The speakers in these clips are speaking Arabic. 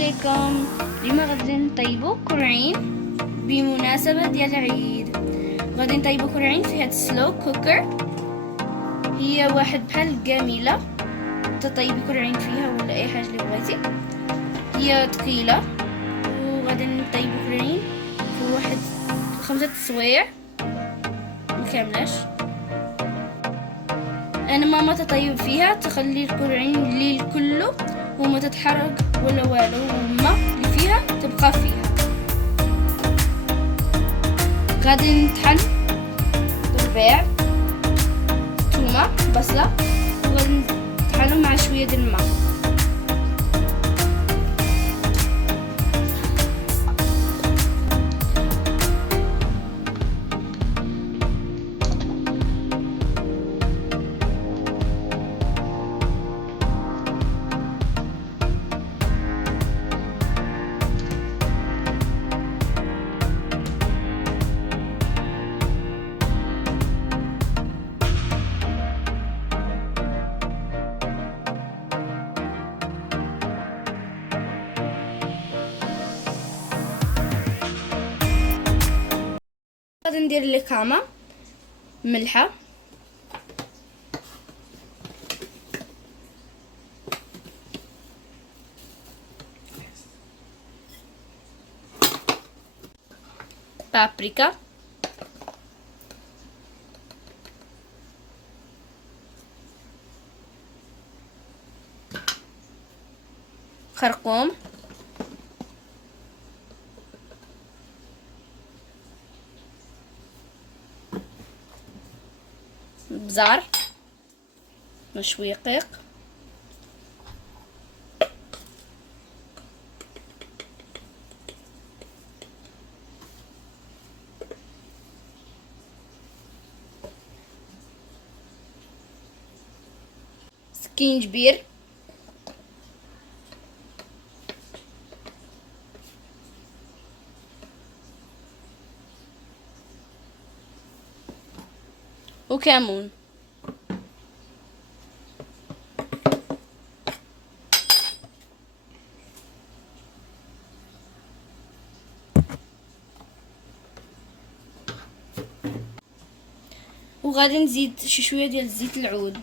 عليكم. اليوم غادي نطيبو كرعين بمناسبة ديال العيد. غادي نطيبو كرعين في هاد السلو كوكر. هي واحد بحال القاملة تطيبي كرعين فيها ولا اي حاجة اللي بغيتي. هي ثقيلة وغادي نطيبو كرعين في واحد 5 سوايع مكاملاش. انا ماما تطيب فيها تخلي الكرعين الليل كله وما تتحرق ولا والو، وما اللي فيها تبقى فيها. غادي نطحن ربيع، ثومه، بصله، وغادي نطحنهم مع شويه ديال الماء. غادي ندير الكامة، ملحة، بابريكا، خرقوم، بزار، مشويقيق، سكينجبير، وكمون. وغادي نزيد شي شويه ديال زيت العود.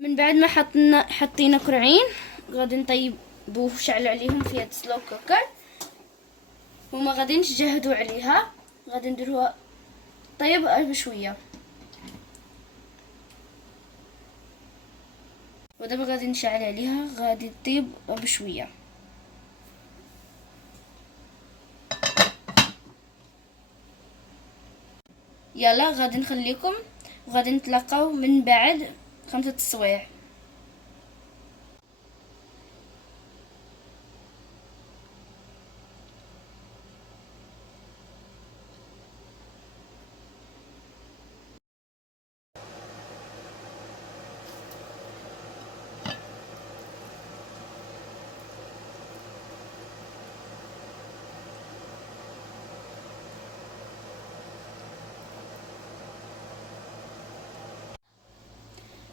من بعد ما حطينا كرعين غادي نطيبو شعل عليهم في هاد سلو كوكر، وما غادي نجهدوا عليها، غادي نديروها طيب بشويه. ودابا غادي نشعل عليها، غادي تطيب بشويه. يلا غادي نخليكم وغادي نتلاقاو من بعد 5 سوايع.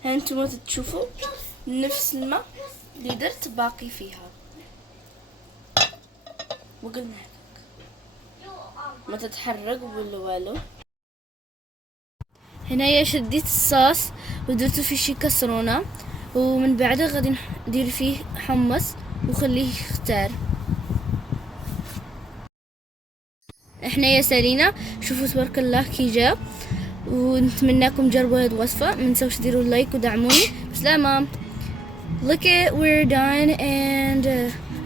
هانتوما تشوفوا نفس الماء اللي درت باقي فيها، وقلنا هكاك ما تتحرق ولا والو. هنايا شديت الصوص ودرتو فيه شي كسرونه، ومن بعد غادي ندير فيه حمص وخليه يختار. احنا يا سالينا شوفوا تبارك الله كي جا، ونتمناكم تجربوا هذه الوصفة. ما تنسوش ديروا اللايك ودعموني. بسلامة. Look it, we're done, and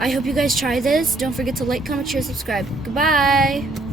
I hope you guys try this. Don't forget to like, comment, share, subscribe. Goodbye.